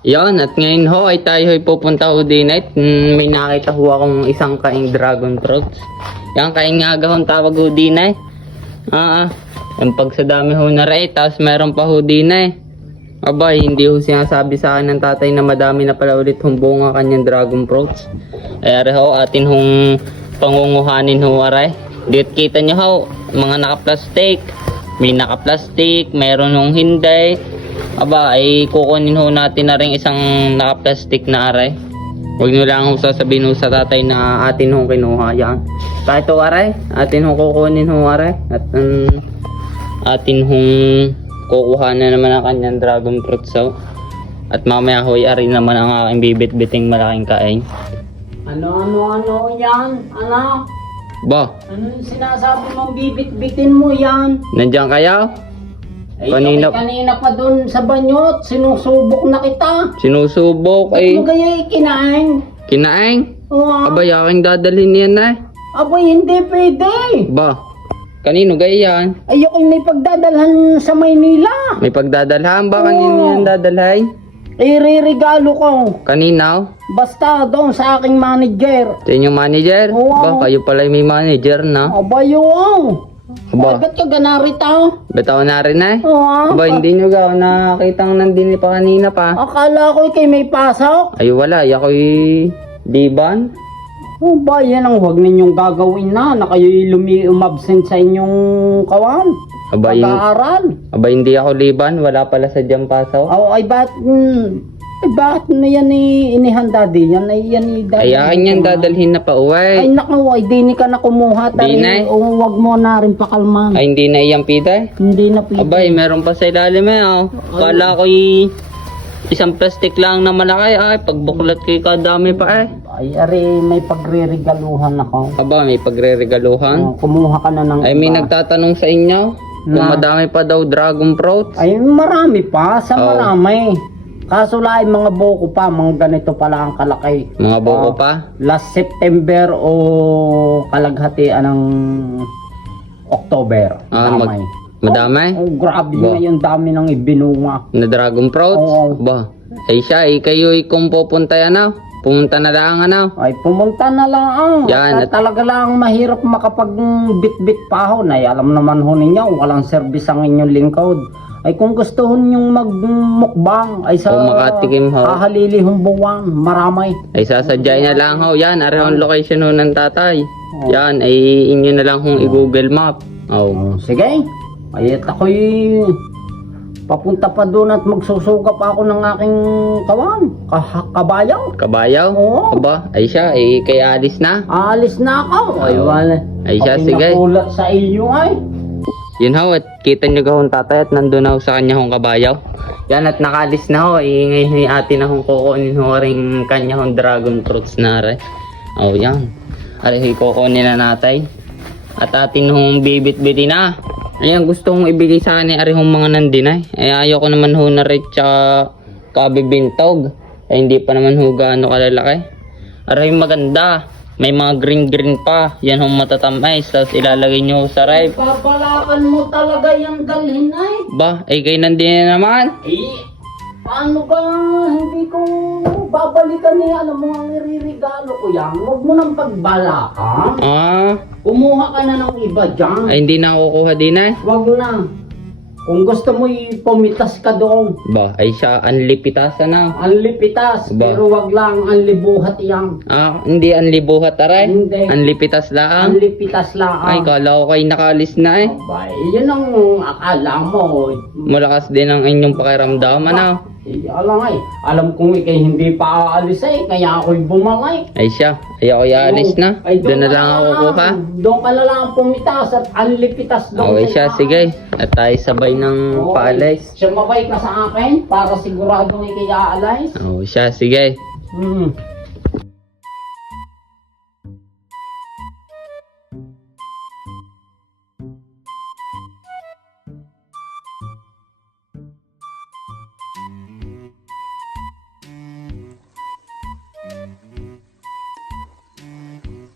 Yan, at ngayon ho ay tayo ay pupunta ho din at may nakita ho akong isang kaing dragon fruits. Yan, kaing nga agahon tawag ho din ay. Yung pag sa dami ho na rin, tapos meron pa ho din ay. Abay, hindi ho sinasabi sa akin ng tatay na madami na pala ulit hong bunga kanyang dragon fruits. Ay ari ho, atin hong pangunguhanin ho aray. Dito kita nyo ho, mga naka-plastic. May naka-plastic, meron hong hindi. Aba, ay kukunin ho natin na rin isang naka-plastic na aray. Huwag nyo lang ho sasabihin ho sa tatay na atin hong kinuha. Yan. Kahit ho aray, atin hong kukunin ho aray. At atin hong kukuha na naman ang kanyang dragon fruit. So, at mamaya ho, ari naman ang aking bibit-biting malaking kain. Ano yan, anak? Ba, Ano yung sinasabi mong bibit-bitin mo yan? nandiyan kayo? Ay, Kanina pa dun sa banyot, sinusubok na kita. Sinusubok Ba't ay mo gaya kinain? kinaing. Oo. Abay, aking dadalhin yan ay. Abay, hindi pwede. Ba, kanino gaya yan? Ayoko may pagdadalhan sa Maynila. May pagdadalhan ba? Kanino yan dadalhay? Iririgalo ko. Kanina? Basta doon sa aking manager. Sa inyong manager? Oo. Ba, kayo pala may manager na. Abay, oo. Aba, Ba't ka ganarita? bitaw na rin ay. Oo. Aba, hindi nyo gaw nakakitang nandini pa kanina pa. Akala ko kay may pasok. Ay wala, ako'y diban. Oh, ba, yan ang huwag ninyong gagawin na kayo'y umabsent sa inyong kawan. Aba, Pag-aaral. aba, hindi ako liban, wala pala sa diyang pasaw. Oh, ay bakit na yan inihanda din? Yan ay yan Ay akin yan dadalhin na pa Ay uwi. naku, ay di ni ka na kumuha. Di na eh. Huwag mo na rin pakalman. Ay hindi na iyang pitay. Hindi na pwede. Abay, meron pa sa ilalim eh. Oh. Kala ko'y isang plastic lang na malaki. Ay, pagbuklat kay kadami pa eh. Ay, ari, may pagre-regaluhan ako. Aba, may pagre-regaluhan. Oh, kumuha ka na ng Ay, may iba. nagtatanong sa inyo kung Na? madami pa daw dragon fruits. Ay, marami pa. Sa Oh. marami. Kaso lang, mga buko pa. Mga ganito pala ang kalaki. Mga buko Oh. pa. Last September o kalaghatian ng October. Damay. Madami? Oh, grabe Ba? na yung dami ng ibinunga. Na dragon fruits? Oo. Ba, ay siya, kayo kung pupunta yan pumunta na lang Ay, pumunta na lang. Yan, At talaga lang mahirap makapag-bit-bit pa ho. Ay, alam naman ho ninyo, walang service ang inyong lingkod. Ay, kung gusto ho ninyong magmukbang, ay sa O, makatikim ho. hahalili hong buwan, maramay. Ay sasadyay na lang ho. Yan, ari ang location ho ng tatay. Oo. Yan, ay inyo na lang hong i-google map. Oh. Oh, sige. Ay, at ako'y papunta pa doon at magsusuga pa ako ng aking kawan. Kabayaw. Kabayaw? Oo. Aba, ay siya, kaya alis na. Aalis na ako. Ay, Oo. wala. Ay siya, Ako'y sige. nakulat sa iyo ay. Yun ho, at kita nyo gahong tatay at nandun na ho sa kanya hong kabayaw. Yan, at nakalis na ho. Ngayon ni ate na hong kukunin ho rin kanya hong dragon fruits na rin. Oh, yan. Ari, kukunin na natay. At atin hong bibit-biti na. Ayan, gusto kong ibigay sa akin ari hong mga nandinay. Ay, ayoko naman ho na rin tsaka kabibintog. Ay, hindi pa naman ho gaano kalalaki. Ari, maganda. May mga green pa. Yan hong matatamis. Tapos ilalagay nyo sa ripe. Papalakan mo talaga yung dalhin ay. Ba, ay kayo nandun na naman. Eh, paano ba hindi ko babalikan niya? Alam mo ang iririgalo ko yan. Huwag mo nang pagbalakan. Kumuha ka na ng iba dyan. Ay hindi na kukuha din ay. Huwag na. Kung gusto mo pumitas ka doon. Ba, ay siya anlipitasan na. Ang lipitas. Ba? Pero wag lang ang libuhat yan. Hindi anlibuhat aray. Hindi. Anlipitas Ang lang. lipitas lang. Ay, kala ko kayo nakalis na eh. Abay, yun ang akala mo. Malakas din ang inyong pakiramdam, ano? Alam ay, alam kong ikay hindi pa aalis eh, kaya ako'y bumalik. Ay siya, ay ako alis na. Ay, Doon na lang ako kukuha. Doon ka na lang pumitas at anlipitas doon. Okay sa siya, iba. sige. At tayo sabay ng Okay. paalis. Sumabay ka sa akin para siguradong ikay aalis. Oh, siya, sige. Hmm.